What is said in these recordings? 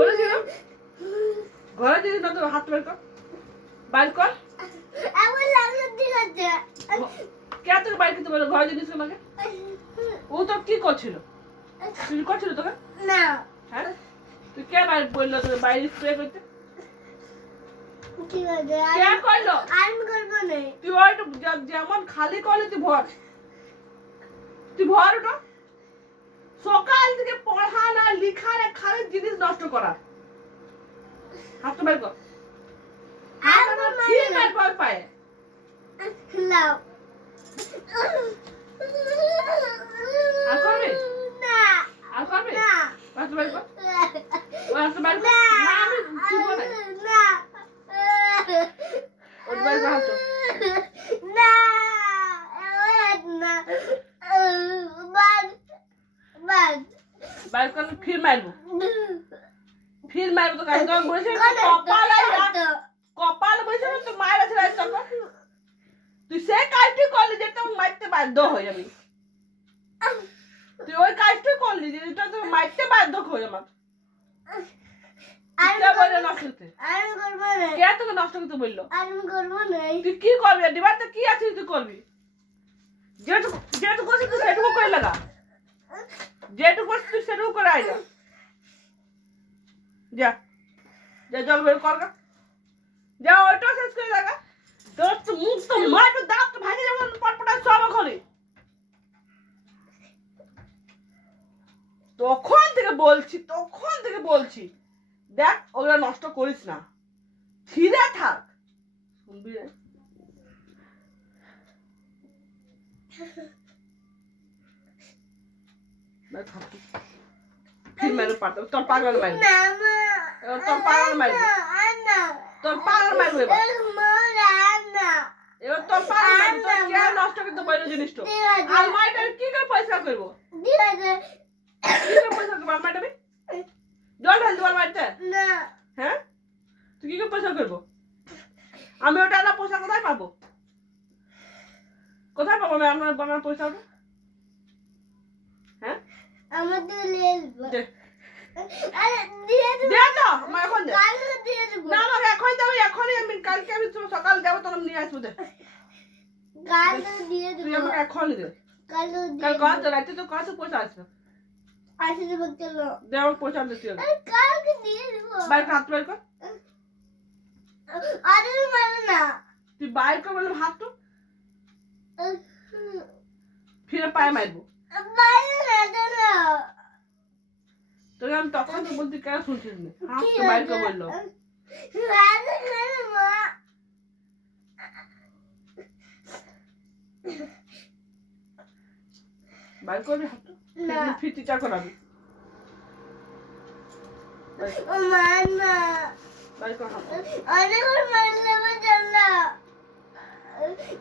বলেছিল ঘরে যদি না তো হাত বের কর বাইর কর আমার লাগলো ঠিক আছে কে তোকে বাইর করতে বলে ঘরে জিনিস আমাকে ও তো কি করছিল তুই করছিল তোকে না হ্যাঁ তুই কে বাইর বললো তোকে বাইরে স্প্রে করতে ঠিক আছে কে করলো আমি করব না তুই ওইটা যেমন খালি করলে তুই ভর ওটা সকাল থেকে পড়া না লিখা না খালি জিনিস নষ্ট করা হাতটা বের কর আমার ফির মার পায় পায়ে লাও আর করবি না আর করবি না হাতটা বের কর হাতটা বের কর না আমি চুপ না না ওর বের কর হাতটা না না বাদ বের করলে ফির মারবো তো কাজ করে বসে কপাল বসে তো মায়ের আছে রাত তখন তুই সে কাজটি করলি যেটা মারতে বাধ্য হয়ে যাবি তুই ওই কাজটি করলি যেটা তুই মারতে বাধ্য হয়ে আমার নষ্ট করতে আমি করবো না কে তোকে নষ্ট করতে বললো আমি করবো না তুই কি করবি ডিবারতে কি আছে তুই করবি যেটুকু করছিস তুই সেটুকু করে লাগা যেটুকু করছিস তুই সেটুকু করে আয় যা যা জল বের কর যা ওইটা শেষ করে লাগা তোর তো মুখ তো মার তো দাঁত ভাঙে যেমন পটপটা সব ওখানে তখন থেকে বলছি দেখ ওগুলা নষ্ট করিস না ছিঁড়ে থাক শুনবি রে ফির মেরে পারতো তোর পাগল মারবে তোর পাগল মারবে তোর পাগল মারবে এবার তোর পাগল মারবে তোর কে নষ্ট করতে পারলো জিনিসটা আলমারিটা কি করে পয়সা করবো কি করে পয়সা করবো আলমারিটা জল ঢাল দেবো আলমারিতে হ্যাঁ তুই কি করে পয়সা করবো আমি ওটা না পয়সা কোথায় পাবো আমি আমার পয়সা ওটা হ্যাঁ আমার তো লেজ দে আরে দিয়ে দেব দে তো আমার এখন দে কালকে দিয়ে দেব না আমাকে এখন দেবো এখনই আমি কালকে আমি সকাল যাবো তখন নিয়ে আসবো দে কালকে দিয়ে দেব তুই আমাকে এখনই দে কালকে কাল দিয়ে কত রাতে তো কত পয়সা আসবে আসে দেব চলো দে আমাকে পয়সা আনতে তুই কালকে দিয়ে দেব বাইর কর হাত বাইর কর আরে মারো না তুই বাইর কর বললাম হাত তো ফিরে পায়ে মারবো মারো না চলো তোকে আমি তখন তো বলতে কেন শুনছিস না হাত তো বাইর কর বললো আরে মারো মা বাইর করবি হাত তো না। ফিটিটা করাবি ও মার না বাইর কর হাত অনেক মারলে আমার চলো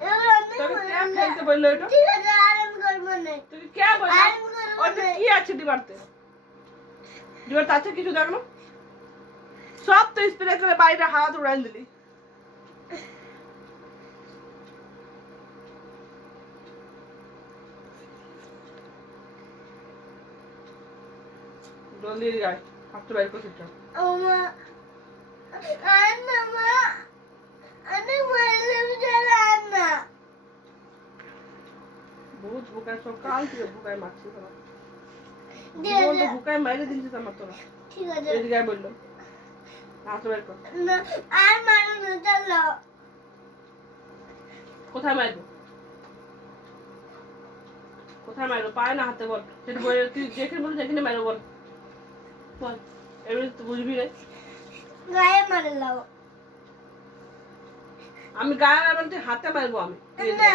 এবার অনেক তোকে কে ফেলতে বললো এটা ঠিক আছে আর আমি করবো না তুই কে বললো আর আমি করবো ওটা না কি আছে ডিবারতে ডিবারতে আছে কিছু দেখলো সব তো স্প্রে করে বাইরে হাত উড়াই দিলি জলদি যায় হাতটা বাইর করছিস ও মা আর না মা অনেক মারলে আমি চলো আর না বহুত বুকায় সকাল থেকে বুকায় মারছি তোরা দিয়ে দে। বুকায় মাইরে দিচ্ছিস আমার তোরা ঠিক আছে এদিকে আয় বললো হাত বের কর না আর মারো না চলো কোথায় মারবো পায় না হাতে বল সেটা বলে তুই যেখানে বল যেখানে মারবো বল বল এবার তো বুঝবি রে গায়ে মারে লাও আমি গায়ে মারবো তুই হাতে মারবো আমি না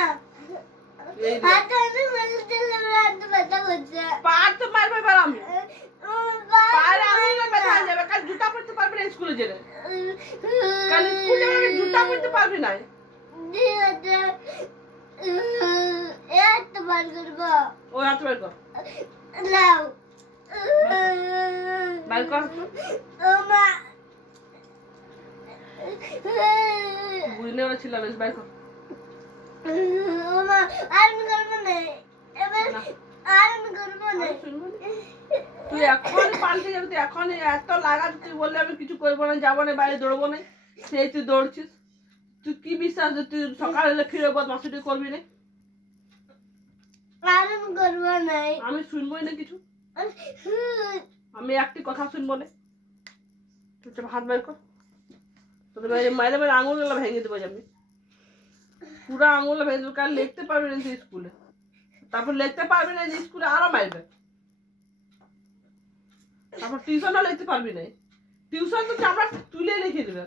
এই দে। হাতে অনেক মারলে চলো হাত ব্যথা করছে পার তো মারবো এবার আমি ও গায়ে পার আমি না ব্যথা হয়ে যাবে কাল জুতা পরতে পারবি না স্কুলে যেতে কাল স্কুলে যাবে জুতা পরতে পারবি না ঠিক আছে এত বার করবো ও হাত বের কর লাও বের কর ও মা বুঝলে ওরা ছিল বেশ বের কর ও মা আর আমি করবো না এবার না আর আমি করবো না। আমি শুনবো না। তুই এখনই পাল্টে যাবি, তুই এখনই এত লাগাস, তুই বললে আমি কিছু করবো না, যাবো না, বাইরে দৌড়বো না, সেই তুই দৌড়ছিস। তুই কি বিশ্বাস যে তুই সকালে হলে ফিরে বদমাসিটি করবি না? আর আমি করবো না। আমি শুনবোই না কিছু, আমি একটি কথা শুনবো না। চুপচাপ হাত বের কর, তোদের বাইরে মাইলে মাইলে আঙুলগুলো ভেঙে দেবো আমি, পুরো আঙুল ভেঙে দেবো। কাল লিখতে পারবি না তুই স্কুলে, তারপর লিখতে পারবি না যে স্কুলে আরো মারবে, তারপর টিউশনও লিখতে পারবি না। টিউশন তো চামড়া তুলে লিখে দেবে।